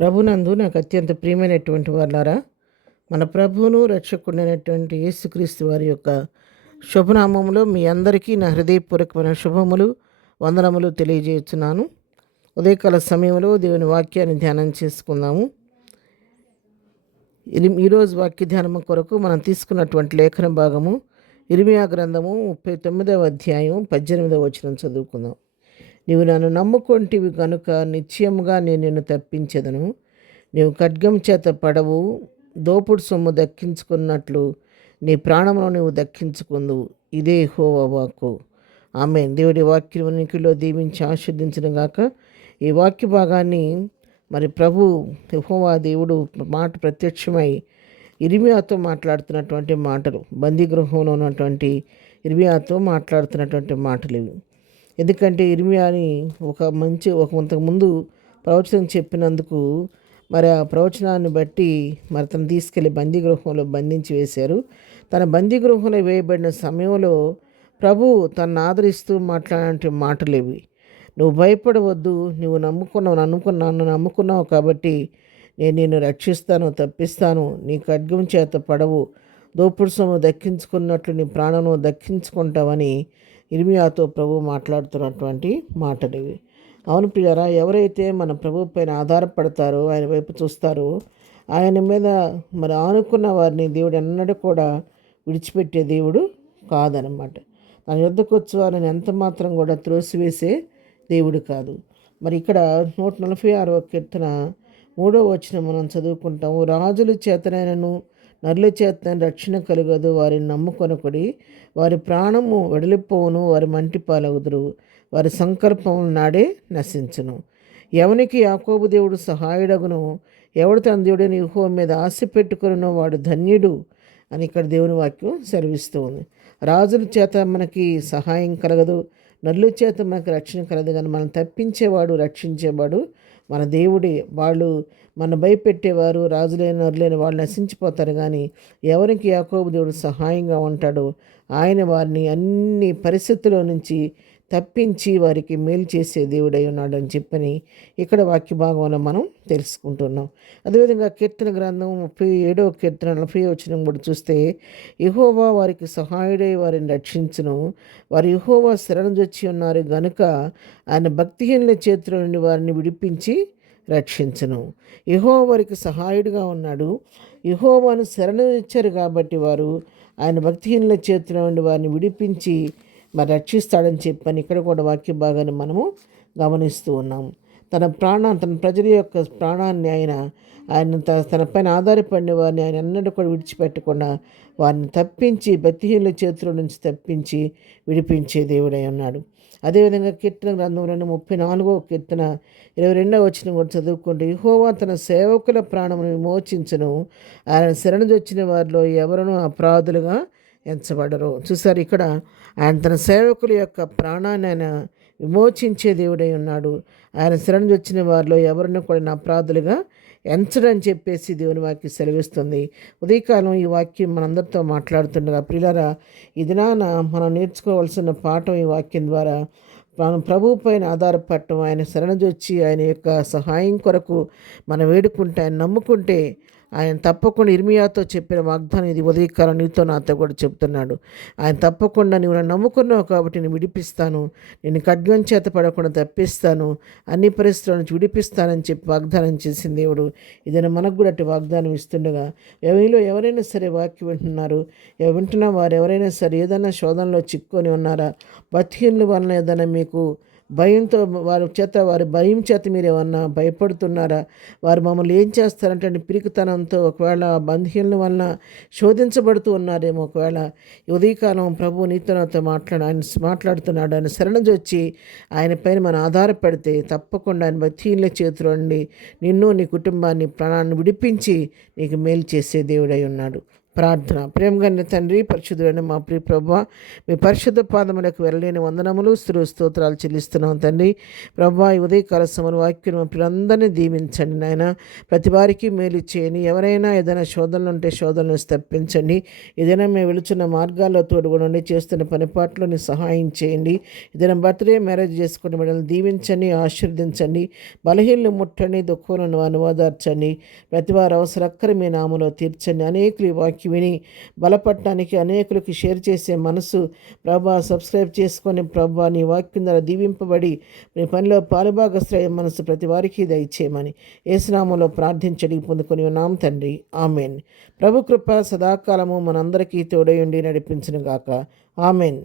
ప్రభునందు నాకు అత్యంత ప్రియమైనటువంటి వాళ్ళారా, మన ప్రభువును రక్షకుడైనటువంటి యేసుక్రీస్తు వారి యొక్క శుభనామములో మీ అందరికీ నా హృదయపూర్వకమైన శుభములు వందనములు తెలియజేస్తున్నాను. ఉదయకాల సమయంలో దేవుని వాక్యాన్ని ధ్యానం చేసుకుందాము. ఈరోజు వాక్య ధ్యానం కొరకు మనం తీసుకున్నటువంటి లేఖన భాగము ఇర్మియా గ్రంథము 39వ అధ్యాయం 18వ వచనం చదువుకుందాం. నీవు నన్ను నమ్ముకొంటివి కనుక నిశ్చయముగా నేను నిన్ను తప్పించెదను. నీవు ఖడ్గం చేత పడవు, దోపుడు సొమ్ము దక్కించుకున్నట్లు నీ ప్రాణమును నీవు దక్కించుకుందువు. ఇదే యెహోవా వాక్కు. ఆమేన్. దేవుడి వాక్యం ఉనికిలో దీవించి ఆశీర్వదించును గాక. ఈ వాక్య భాగాన్ని మరి ప్రభు యెహోవా దేవుడు మాట ప్రత్యక్షమై ఇర్మియాతో మాట్లాడుతున్నటువంటి మాటలు, బందీగృహంలో ఉన్నటువంటి ఇర్మియాతో మాట్లాడుతున్నటువంటి మాటలు ఇవి. ఎందుకంటే ఇర్మియాని కొంతకుముందు ప్రవచనం చెప్పినందుకు మరి ఆ ప్రవచనాన్ని బట్టి మరి తను తీసుకెళ్ళి బందీగృహంలో బంధించి వేశారు. తన బందీగృహంలో వేయబడిన సమయంలో ప్రభు తనను ఆదరిస్తూ మాట్లాడే మాటలు ఇవి. నువ్వు భయపడవద్దు, నన్ను నమ్ముకున్నావు కాబట్టి నేను నిన్ను రక్షిస్తాను, తప్పిస్తాను. నీ ఖడ్గం చేత పడవు, దోపుడు సొమ్ము దక్కించుకున్నట్లు నీ ప్రాణము దక్కించుకుంటావని ఇర్మియాతో ప్రభు మాట్లాడుతున్నటువంటి మాటలు ఇవి. అవును ప్రియారా, ఎవరైతే మన ప్రభు పైన ఆధారపడతారో, ఆయన వైపు చూస్తారో, ఆయన మీద మరి ఆనుకున్న వారిని దేవుడు ఎన్నడూ కూడా విడిచిపెట్టే దేవుడు కాదనమాట. తన యుద్ధకు వచ్చి వారిని ఎంత మాత్రం కూడా త్రోసివేసే దేవుడు కాదు. మరి ఇక్కడ 146వ కీర్తన 3వ వచనం మనం చదువుకుంటాము. రాజుల చేతనైనను నరుల చేతనైన రక్షణ కలుగదు, వారిని నమ్ముకొనకుడి. వారి ప్రాణము వెడలిపోవును, వారి మంటి పాలగుదురు, వారి సంకల్పములు నాడే నశించును. ఎవనికి యాకోబు దేవుడు సహాయుడగును, ఎవడు తన దేవుడైన యెహోవా మీద ఆశ పెట్టుకునో వాడు ధన్యుడు అని ఇక్కడ దేవుని వాక్యం సెలవిస్తూ ఉంది. రాజుల చేత మనకి సహాయం కలగదు, నరుల చేత మనకు రక్షణ కలదు, కానీ మనం తప్పించేవాడు, రక్షించేవాడు మన దేవుడే. వాళ్ళు మన భయపెట్టేవారు, రాజులైన నరులైన వాళ్ళు నశించిపోతారు, కానీ ఎవరికి యాకోబు దేవుడు సహాయంగా ఉంటాడో ఆయన వారిని అన్ని పరిస్థితుల్లో నుంచి తప్పించి వారికి మేలు చేసే దేవుడై ఉన్నాడని చెప్పని ఇక్కడ వాక్య భాగంలో మనం తెలుసుకుంటున్నాం. అదేవిధంగా కీర్తన గ్రంథం 37వ కీర్తన 40వ వచనం కూడా చూస్తే, యెహోవా వారికి సహాయుడై వారిని రక్షించును, వారు యెహోవా శరణుజొచ్చి ఉన్నారు గనుక ఆయన భక్తిహీనుల చేతిలో నుండి వారిని విడిపించి రక్షించును. యెహోవా వారికి సహాయుడిగా ఉన్నాడు. యెహోవాను శరణు ఇచ్చారు కాబట్టి వారు ఆయన భక్తిహీనుల చేతిలో నుండి వారిని విడిపించి మరి రక్షిస్తాడని చెప్పని ఇక్కడ కూడా వాక్య భాగాన్ని మనము గమనిస్తూ ఉన్నాము. తన ప్రజల యొక్క ప్రాణాన్ని ఆయన తన పైన ఆధారపడిన వారిని ఆయన ఎన్నడూ కూడా విడిచిపెట్టకుండా వారిని తప్పించి, భక్తిహీనుల చేతిలో నుంచి తప్పించి విడిపించే దేవుడై ఉన్నాడు. అదేవిధంగా కీర్తన గ్రంథంలోని 34వ కీర్తన 22వ వచనం కూడా చదువుకుంటే, యెహోవా తన సేవకుల ప్రాణమును విమోచించును, ఆయన శరణుజొచ్చిన వారిలో ఎవరునూ అపరాధులుగా ఎంచబడరు. చూసారు, ఇక్కడ ఆయన తన సేవకుల యొక్క ప్రాణాన్ని ఆయన విమోచించే దేవుడై ఉన్నాడు. ఆయన శరణుజొచ్చిన వారిలో ఎవరిని కూడా అపరాధులుగా ఎంచడని చెప్పేసి దేవుని వాక్యం సెలవిస్తుంది. ఉదయకాలం ఈ వాక్యం మనందరితో మాట్లాడుతుండగా ప్రియులారా, ఈ దినాన మనం నేర్చుకోవాల్సిన పాఠం ఈ వాక్యం ద్వారా మనం ప్రభువు పైన ఆధారపడటం, ఆయన శరణుజొచ్చి ఆయన యొక్క సహాయం కొరకు మనం వేడుకుంటే, ఆయన నమ్ముకుంటే ఆయన తప్పకుండా ఇర్మియాతో చెప్పిన వాగ్దానం ఇది. ఉదయకాలం నీతో నాతో కూడా చెప్తున్నాడు. ఆయన తప్పకుండా నీవు నన్ను నమ్ముకున్నావు కాబట్టి నేను విడిపిస్తాను, నేను ఖడ్గం చేత పడకుండా తప్పిస్తాను, అన్ని పరిస్థితుల నుంచి విడిపిస్తానని చెప్పి వాగ్దానం చేసిన దేవుడు ఇదైనా మనకు కూడా అటు వాగ్దానం ఇస్తుండగా, ఎవరైనా సరే వాక్యం వింటున్న వారు ఎవరైనా సరే ఏదైనా శోధనలో చిక్కుకొని ఉన్నారా, బతిహీనుల వలన ఏదైనా మీకు భయంతో వారి భయం చేత మీరు ఏమన్నా భయపడుతున్నారా, వారు మమ్మల్ని ఏం చేస్తారంటే పిరికితనంతో ఒకవేళ బంధువుల వలన శోధించబడుతూ ఉన్నారేమో, ఒకవేళ ఉదయకాలం ప్రభు నీతో నాతో ఆయన మాట్లాడుతున్నాడు. ఆయన శరణుజొచ్చి ఆయన పైన మనం ఆధారపడితే తప్పకుండా ఆయన భక్తిహీనుల చేతిలో నుండి నిన్ను, నీ కుటుంబాన్ని, ప్రాణాన్ని విడిపించి నీకు మేలు చేసే దేవుడై ఉన్నాడు. ప్రార్థన. ప్రేమగన్న తండ్రి, పరిశుద్ధుడైన మా ప్రియ ప్రభువా, మీ పరిశుద్ధ పాదములకు వెళ్ళలేని వందనములు స్తోత్రాలు చెల్లిస్తున్నాం తండ్రి. ప్రభువా, ఈ ఉదయకాల సమయంలో వాక్యం మా పిల్లలందరినీ దీవించండి నాయన. ప్రతి వారికి మేలు చేయని, ఎవరైనా ఏదైనా శోధనలు ఉంటే శోధనలు తప్పించండి. ఏదైనా మేము వెళుచున్న మార్గాల్లో తోడుగునండి, చేస్తున్న పనిపాట్లని సహాయం చేయండి. ఏదైనా బర్త్డే మ్యారేజ్ చేసుకుని బిడ్డలను దీవించండి, ఆశీర్వదించండి. బలహీనలు ముట్టండి, దుఃఖములను అనువాదార్చండి. ప్రతి వారి అవసరక్కర మీ నామలో తీర్చండి. అనేకులు ఈ వాక్యం విని బలపడటానికి అనేకులకు షేర్ చేసే మనసు ప్రభా సబ్స్క్రైబ్ చేసుకొని ప్రభా నీ వాక్యం ద్వారా దీవింపబడి నీ పనిలో పాలుభాగశ్రయ మనసు ప్రతి వారికి దయచేయమని యేసునామములో ప్రార్థించడి పొందుకొని ఉన్నాం తండ్రి. ఆమెన్. ప్రభు కృప సదాకాలము మనందరికీ తోడయుండి నడిపించును గాక. ఆమెన్.